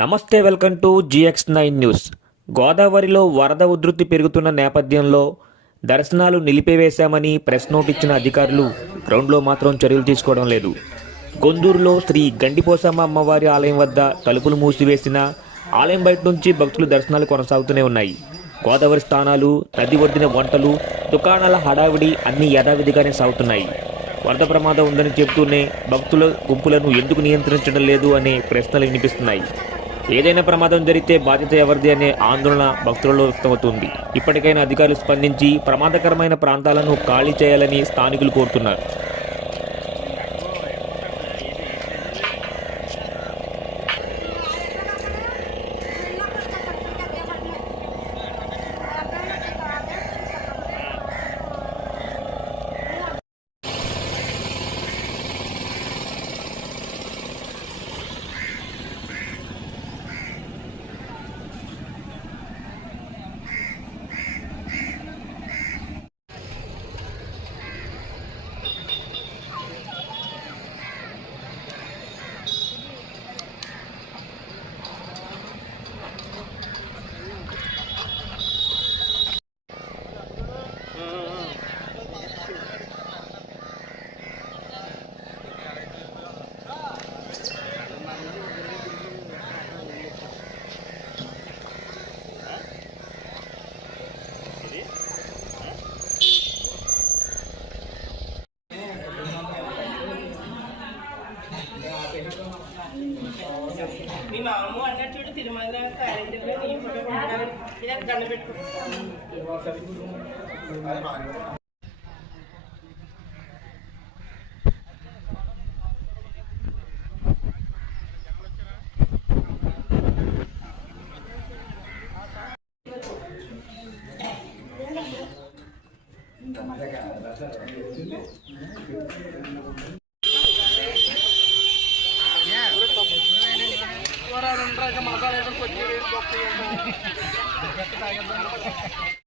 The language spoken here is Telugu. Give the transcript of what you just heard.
నమస్తే, వెల్కమ్ టు GX9 న్యూస్. గోదావరిలో వరద ఉధృతి పెరుగుతున్న నేపథ్యంలో దర్శనాలు నిలిపివేశామని ప్రెస్ నోట్ ఇచ్చిన అధికారులు గ్రౌండ్లో మాత్రం చర్యలు తీసుకోవడం లేదు. గొందూరులో శ్రీ గండిపోసమ్మ అమ్మవారి ఆలయం వద్ద తలుపులు మూసివేసిన ఆలయం బయట నుంచి భక్తులు దర్శనాలు కొనసాగుతూనే ఉన్నాయి. గోదావరి స్థానాలు, నది ఒడ్డిన వంటలు, దుకాణాల హడావిడి అన్నీ యథావిధిగానే సాగుతున్నాయి. వరద ప్రమాదం ఉందని చెబుతూనే భక్తుల గుంపులను ఎందుకు నియంత్రించడం లేదు అనే ప్రశ్నలు వినిపిస్తున్నాయి. ఏదైనా ప్రమాదం జరిగితే బాధ్యత ఎవరిది అనే ఆందోళన భక్తులలో వ్యక్తమవుతుంది. ఇప్పటికైనా అధికారులు స్పందించి ప్రమాదకరమైన ప్రాంతాలను ఖాళీ చేయాలని స్థానికులు కోరుతున్నారు. మీ మామూలు అన్నట్టు చూడు తిరుమల కాలేజీలో నీ ఫోటో ఇలా దండ పెట్టుకో.